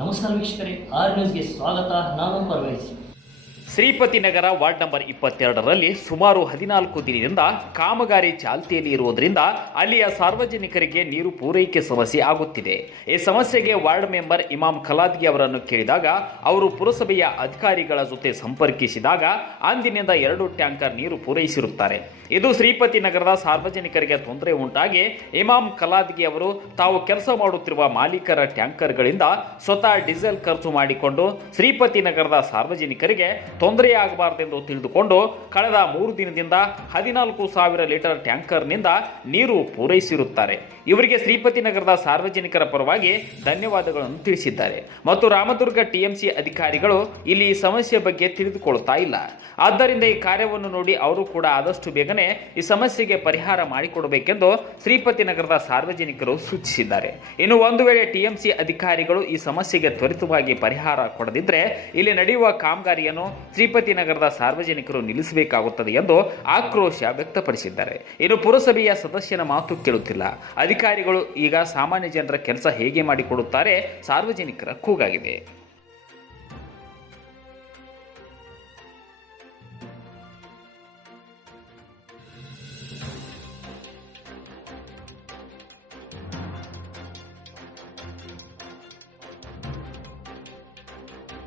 ನಮಸ್ಕಾರ ವೀಕ್ಷಕರೇ, ಆರ್ ನ್ಯೂಸ್ಗೆ ಸ್ವಾಗತ. ನಾನು ಪರ್ವೇಜ್. ಶ್ರೀಪತಿ ನಗರ ವಾರ್ಡ್ ನಂಬರ್ 22ರಲ್ಲಿ ಸುಮಾರು 14 ದಿನದಿಂದ ಕಾಮಗಾರಿ ಚಾಲ್ತಿಯಲ್ಲಿ ಇರುವುದರಿಂದ ಅಲ್ಲಿಯ ಸಾರ್ವಜನಿಕರಿಗೆ ನೀರು ಪೂರೈಕೆ ಸಮಸ್ಯೆ ಆಗುತ್ತಿದೆ. ಈ ಸಮಸ್ಯೆಗೆ ವಾರ್ಡ್ ಮೆಂಬರ್ ಇಮಾಮ್ ಖಲಾದ್ಗಿ ಅವರನ್ನು ಕೇಳಿದಾಗ ಅವರು ಪುರಸಭೆಯ ಅಧಿಕಾರಿಗಳ ಜೊತೆ ಸಂಪರ್ಕಿಸಿದಾಗ ಅಂದಿನಿಂದ 2 ಟ್ಯಾಂಕರ್ ನೀರು ಪೂರೈಸಿರುತ್ತಾರೆ. ಇದು ಶ್ರೀಪತಿ ನಗರದ ಸಾರ್ವಜನಿಕರಿಗೆ ತೊಂದರೆ ಉಂಟಾಗಿ ಇಮಾಮ್ ಖಲಾದ್ಗಿ ಅವರು ತಾವು ಕೆಲಸ ಮಾಡುತ್ತಿರುವ ಮಾಲೀಕರ ಟ್ಯಾಂಕರ್ಗಳಿಂದ ಸ್ವತಃ ಡೀಸೆಲ್ ಖರ್ಚು ಮಾಡಿಕೊಂಡು ಶ್ರೀಪತಿ ನಗರದ ಸಾರ್ವಜನಿಕರಿಗೆ ತೊಂದರೆಯಾಗಬಾರದೆಂದು ತಿಳಿದುಕೊಂಡು ಕಳೆದ 3 ದಿನದಿಂದ 14,000 ಲೀಟರ್ ಟ್ಯಾಂಕರ್ನಿಂದ ನೀರು ಪೂರೈಸಿರುತ್ತಾರೆ. ಇವರಿಗೆ ಶ್ರೀಪತಿ ನಗರದ ಸಾರ್ವಜನಿಕರ ಪರವಾಗಿ ಧನ್ಯವಾದಗಳನ್ನು ತಿಳಿಸಿದ್ದಾರೆ. ಮತ್ತು ರಾಮದುರ್ಗ ಟಿಎಂಸಿ ಅಧಿಕಾರಿಗಳು ಇಲ್ಲಿ ಈ ಸಮಸ್ಯೆ ಬಗ್ಗೆ ತಿಳಿದುಕೊಳ್ಳುತ್ತಾ ಇಲ್ಲ. ಆದ್ದರಿಂದ ಈ ಕಾರ್ಯವನ್ನು ನೋಡಿ ಅವರು ಕೂಡ ಆದಷ್ಟು ಬೇಗನೆ ಈ ಸಮಸ್ಯೆಗೆ ಪರಿಹಾರ ಮಾಡಿಕೊಡಬೇಕೆಂದು ಶ್ರೀಪತಿ ನಗರದ ಸಾರ್ವಜನಿಕರು ಸೂಚಿಸಿದ್ದಾರೆ. ಇನ್ನು ಒಂದು ವೇಳೆ ಟಿಎಂಸಿ ಅಧಿಕಾರಿಗಳು ಈ ಸಮಸ್ಯೆಗೆ ತ್ವರಿತವಾಗಿ ಪರಿಹಾರ ಕೊಡದಿದ್ದರೆ ಇಲ್ಲಿ ನಡೆಯುವ ಕಾಮಗಾರಿಯನ್ನು ಶ್ರೀಪತಿ ನಗರದ ಸಾರ್ವಜನಿಕರು ನಿಲ್ಲಿಸಬೇಕಾಗುತ್ತದೆ ಎಂದು ಆಕ್ರೋಶ ವ್ಯಕ್ತಪಡಿಸಿದ್ದಾರೆ. ಇನ್ನು ಪುರಸಭೆಯ ಸದಸ್ಯನ ಮಾತು ಕೇಳುತ್ತಿಲ್ಲ. ಅಧಿಕಾರಿಗಳು ಈಗ ಸಾಮಾನ್ಯ ಜನರ ಕೆಲಸ ಹೇಗೆ ಮಾಡಿಕೊಡುತ್ತಾರೆ ಸಾರ್ವಜನಿಕರ ಕೂಗಾಗಿದೆ.